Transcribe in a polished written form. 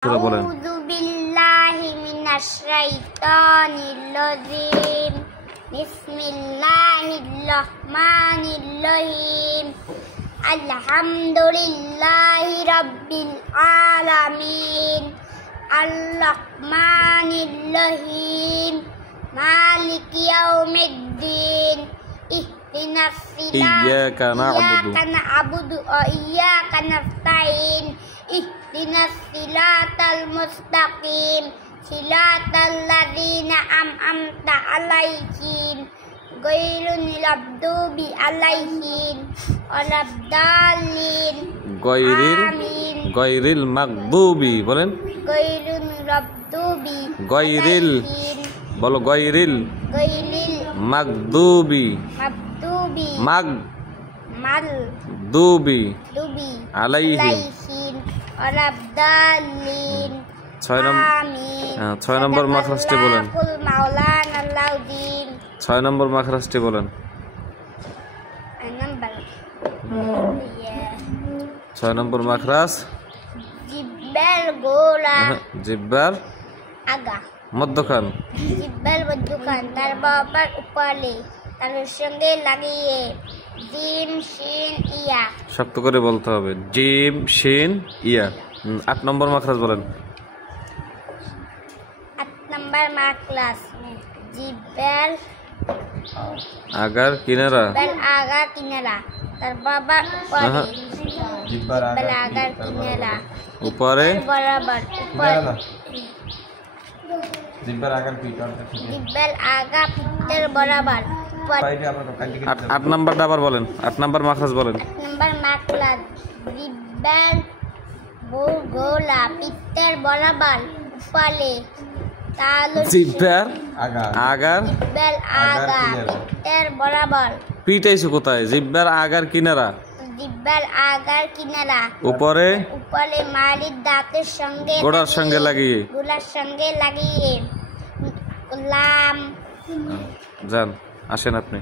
আউযু বিল্লাহি মিনাশ শাইতানির রাজিম। বিসমিল্লাহির রহমানির রহিম। আলহামদুলিল্লাহি রাব্বিল আলামিন। আর রহমানির রহিম। মালিকি ইয়াউমিদ্দিন। ইহদিনাস সিরাতাল ইয়্যাকা না'বুদু ওয়া ইয়্যাকা নাস্তাইন। ইহদিনাস সিরাতাল মুস্তাকিম। সিরাতাল লাযিনা আন'আমতা আলাইহিম গায়রিল মাগদুবি আলাইহিম ওয়ালাদ-দাল্লিন। গায়রিল মাগদুবি বলেন। গায়রিল মাগদুবি গায়রিল বলো গায়রিল মাগদুবি মাগদুবি আলাইহিম ওয়ালাদ-দাল্লিন। 6 নম্বর মাখরাজটি বলেন। 6 নম্বর মাখরাজটি বলেন। 6 নম্বর মাখরাজ জিব্বার গোলা জিব্বার আগা মধ্যখান। জিব্বার মধ্যখান তার বাবার উপরে তার সঙ্গে লাগিয়ে জিম শিন ইয়া। শক্ত করে বলতে হবে। জিম শিন ইয়া। 8 নম্বর মাখরাজ বলেন। 8 নম্বর মাখরাজ জিব্বার আগার কিনারা আগা কিনারা তার বাবার উপরে জিব্বার আগার কিনারা উপরে বরাবর জিব্বার আগার জিব্বার আগা পিঠের বরাবর। 8 নাম্বারটা আবার বলেন। 8 নাম্বার মাখরাজ বলেন। 8 নম্বর মাখরাজ জিব্বার গোলা পিঠের বরাবর উপরে জিব্বার আগার জিব্বার আগা পিঠের বরাবর। পিটাইছো কোথায়? জিব্বার আগার কিনারা জিব্বার আগার কিনারা উপরে মালির দাঁতের সঙ্গে গোড়ার সঙ্গে লাগিয়ে লাম। যান আসেন আপনি।